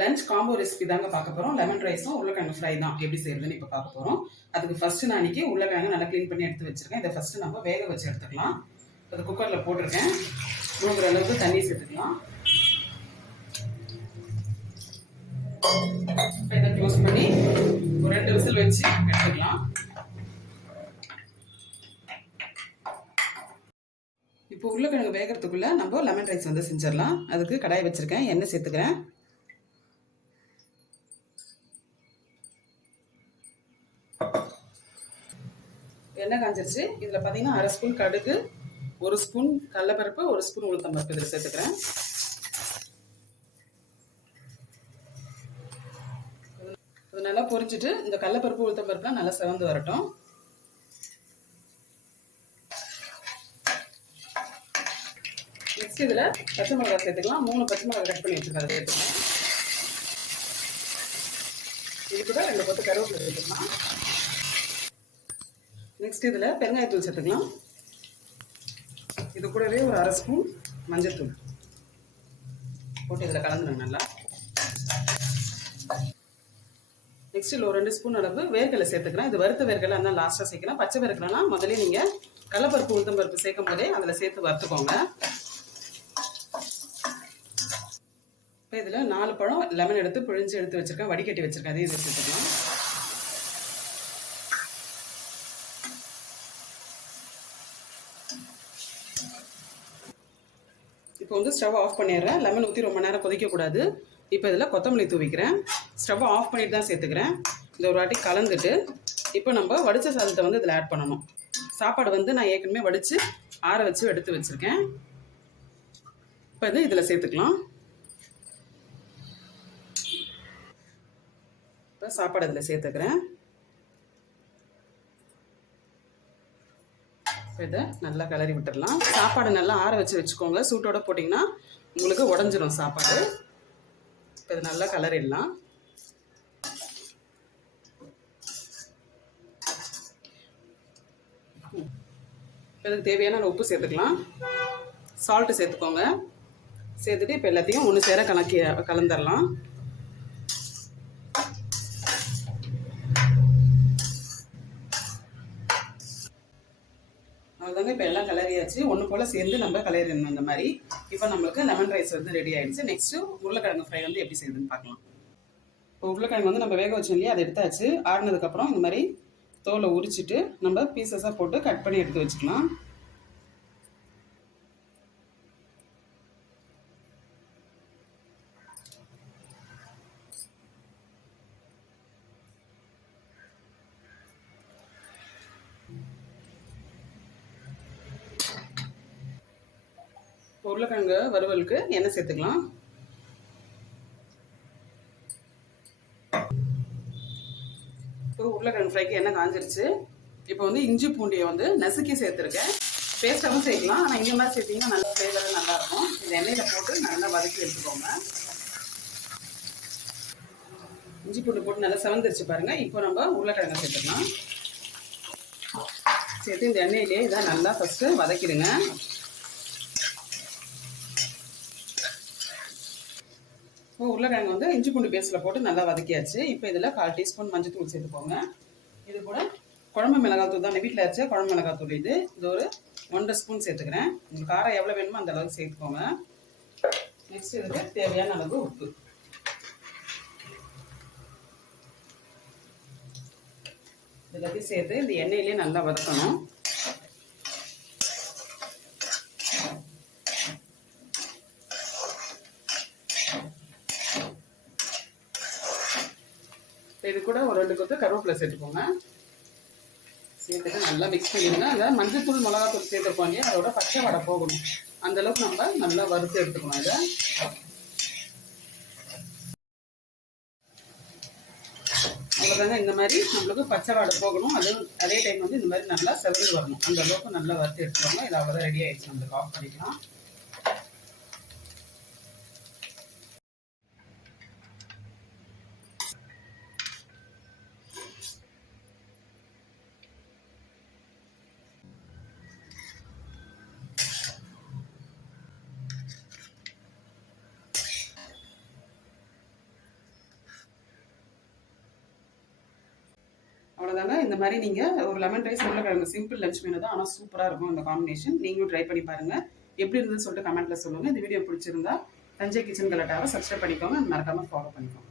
Lunch combo recipe தாங்க பார்க்க போகிறோம் லெமன் ரைஸும் உருளைக்கிழங்கு ஃப்ரை தான். எப்படி செய்யறதுன்னு இப்போ பார்க்க போகிறோம் அதுக்கு ஃபர்ஸ்ட் நான் இன்னைக்கு உருளைக்கிழங்கு நல்லா க்ளீன் பண்ணி எடுத்து வச்சிருக்கேன். இதை ஃபர்ஸ்ட் நம்ம வேக வச்சு எடுத்துக்கலாம். அது குக்கரில் போட்டிருக்கேன். மூங்குற அளவுக்கு தண்ணி சேர்த்துக்கலாம். இதை க்ளோஸ் பண்ணி ஒரு ரெண்டு விசில் வச்சு எடுத்துக்கலாம். இப்போ உருளைக்கிழங்கு வேகிறதுக்குள்ள நம்ம லெமன் ரைஸ் வந்து செஞ்சிடலாம். அதுக்கு கடாய் வச்சுருக்கேன். எண்ணெய் சேர்த்துக்கிறேன். எண்ணெய் காஞ்சிருச்சு. இதில் பார்த்தீங்கன்னா அரை ஸ்பூன் கடுகு ஒரு ஸ்பூன் கடலப்பருப்பு ஒரு ஸ்பூன் உளுத்தம் பருப்பு இதில் சேர்த்துக்கிறேன். நல்லா பொரிச்சிட்டு இந்த கடலப்பருப்பு உளுத்தம்பருப்புலாம் நல்லா செவந்து வரட்டும். நெக்ஸ்ட் இதில் பச்சை மிளகா சேர்த்துக்கலாம். மூணு பச்சை மிளகா கட் பண்ணி வச்சுருக்கேன் சேர்த்துக்கலாம். இது கூட ரெண்டு பத்து கருவேப்பிலை சேர்த்துக்கலாம். நெக்ஸ்ட் இதில் பெருங்காயத்தூள் சேர்த்துக்கலாம். இது கூடவே ஒரு அரை ஸ்பூன் மஞ்சத்தூள். போட்டு இதில் கலந்துடுங்க நல்லா. நெக்ஸ்ட் இதில் ஒரு ரெண்டு ஸ்பூன் அளவு வேர்க்கடலை சேர்த்துக்கிறேன் இது வறுத்த வேர்க்கடலை இருந்தால் லாஸ்ட்டாக சேர்க்கலாம். பச்சை வேர்க்கடலைனா முதல்ல நீங்கள் கடலப்பருப்பு உளுத்தம்பருப்பு சேர்க்கும் போதே அதில் சேர்த்து வறுத்துக்கோங்க. இப்போ இதில் நாலு பழம் லெமன் எடுத்து பிழிஞ்சு எடுத்து வச்சுருக்கேன். வடிகட்டி வச்சுருக்கேன். அதையும் இதை சேர்த்துக்கலாம் இப்போ வந்து ஸ்டவ் ஆஃப் பண்ணிடுறேன். லெமன் ஊற்றி ரொம்ப நேரம் கொதிக்கக்கூடாது இப்போ இதில் கொத்தமல்லி தூவிக்கிறேன். ஸ்டவ் ஆஃப் பண்ணிட்டு தான் சேர்த்துக்கிறேன். இந்த ஒரு வாட்டி கலந்துட்டு இப்போ நம்ம வடித்த சாதத்தை வந்து இதில் ஆட் பண்ணணும். சாப்பாடு வந்து நான் ஏற்கனவே வடித்து ஆற வச்சு எடுத்து வச்சுருக்கேன். இப்போ இது இதில் சேர்த்துக்கலாம். இப்போ சாப்பாடு அதில் சேர்த்துக்கிறேன். இதை நல்லா கிளறி விட்டுடலாம் சாப்பாடு நல்லா ஆற வச்சு வச்சுக்கோங்க. சூட்டோட போட்டிங்கன்னா உங்களுக்கு உடஞ்சிரும் சாப்பாடு. இப்போ இதை நல்லா கிளறிடலாம். இப்போ இதுக்கு தேவையான உப்பு சேர்த்துக்கலாம். சால்ட்டு சேர்த்துக்கோங்க. சேர்த்துட்டு இப்போ எல்லாத்தையும் ஒன்று சேர கலக்கி கலந்துடலாம் இப்போ எல்லாம் கலரியாச்சு ஒன்று போல் சேர்ந்து நம்ம கலரிடணும் இந்த மாதிரி. இப்போ நம்மளுக்கு லெமன் ரைஸ் வந்து ரெடி ஆயிடுச்சு. நெக்ஸ்ட்டு உருளைக்கிழங்கு ஃப்ரை வந்து எப்படி செய்யுதுன்னு பார்க்கலாம். இப்போ உருளைக்கிழங்கு வந்து நம்ம வேக வச்சோம் இல்லையா? அதை எடுத்தாச்சு. ஆடினதுக்கப்புறம் இந்த மாதிரி தோலை உரிச்சிட்டு நம்ம பீசஸாக போட்டு கட் பண்ணி எடுத்து வச்சுக்கலாம். உருளைக்கிழங்கு வறுவலுக்கு எண்ணெய் சேர்த்துக்கலாம். இப்போ உருளைக்கிழங்கு ஃப்ரைக்கு எண்ணெய் காஞ்சிருச்சு. இப்போ வந்து இஞ்சி பூண்டியை வந்து நசுக்கி சேர்த்துருக்கேன். பேஸ்ட்டாகவும் சேர்க்கலாம். ஆனால் இந்த மாதிரி சேர்த்திங்கன்னா நல்லா ஃப்ளேவர் நல்லாயிருக்கும். இந்த எண்ணெயில் போட்டு நல்லா வதக்கி எடுத்துக்கோங்க. இஞ்சி பூண்டு போட்டு நல்லா செவந்துருச்சு பாருங்கள் இப்போ நம்ம உருளைக்கிழங்கு சேர்த்துக்கலாம். சேர்த்து இந்த எண்ணெயிலே இதை நல்லா ஃபஸ்ட்டு வதக்கிடுங்க. இப்போ உருளைக்கிழங்கு வந்து இஞ்சி பூண்டு பேஸ்ட்டில் போட்டு நல்லா வதக்கியாச்சு. இப்போ இதில் கால் டீஸ்பூன் மஞ்சள் தூள் சேர்த்துக்கோங்க. இது கூட குழம்பு மிளகாத்தூள் தான். வீட்டில் அரைச்ச குழம்பு மிளகாத்தூள் இது. இது ஒரு ஒன்றரை ஸ்பூன் சேர்த்துக்கிறேன். உங்களுக்கு காரம் எவ்வளோ வேணுமோ அந்த அளவுக்கு சேர்த்துக்கோங்க. நெக்ஸ்ட் இதுக்கு தேவையான அளவு உப்பு. எல்லாத்தையும் சேர்த்து இந்த எண்ணெயிலே நல்லா வதக்கணும். இது கூட ஒரு ரெண்டு கொத்து கருவேப்பிலை சேர்த்துக்கோங்க. சேர்த்துட்டு நல்லா மிக்ஸ் பண்ணிடுங்க. அந்த மஞ்சத்தூள் மிளகாத்தூள் சேர்த்துப்போம் இல்லையா? அதோட பச்சை வடை போகணும். அந்தளவுக்கு நம்ம நல்லா வறுத்து எடுத்துக்கணும் இதை. அவ்வளோதாங்க இந்த மாதிரி நம்மளுக்கு பச்சை வாடை போகணும். அது அதே டைம் வந்து இந்த மாதிரி நல்லா செவந்து வரணும். அந்த அளவுக்கு நல்லா வறுத்து எடுத்துக்கோங்க. இது அவ்வளோதான் ரெடி ஆகிடுச்சு நம்மளுக்கு ஆஃப் பண்ணிக்கலாம். அவ்வளோதாங்க இந்த மாதிரி நீங்கள் ஒரு லெமன் ரைஸ் உருளைக்கிழங்கு சிம்பிள் லஞ்ச் மெனு தான். ஆனால் சூப்பராக இருக்கும் அந்த காம்பினேஷன் நீங்களும் ட்ரை பண்ணி பாருங்கள் எப்படி இருந்ததுன்னு சொல்லிட்டு கமெண்ட்டில் சொல்லுங்கள் இந்த வீடியோ பிடிச்சிருந்தா தஞ்சை கிச்சன் கலட்டாவை சப்ஸ்கிரைப் பண்ணிக்கோங்க. மறக்காமல் ஃபாலோ பண்ணிக்கோங்க.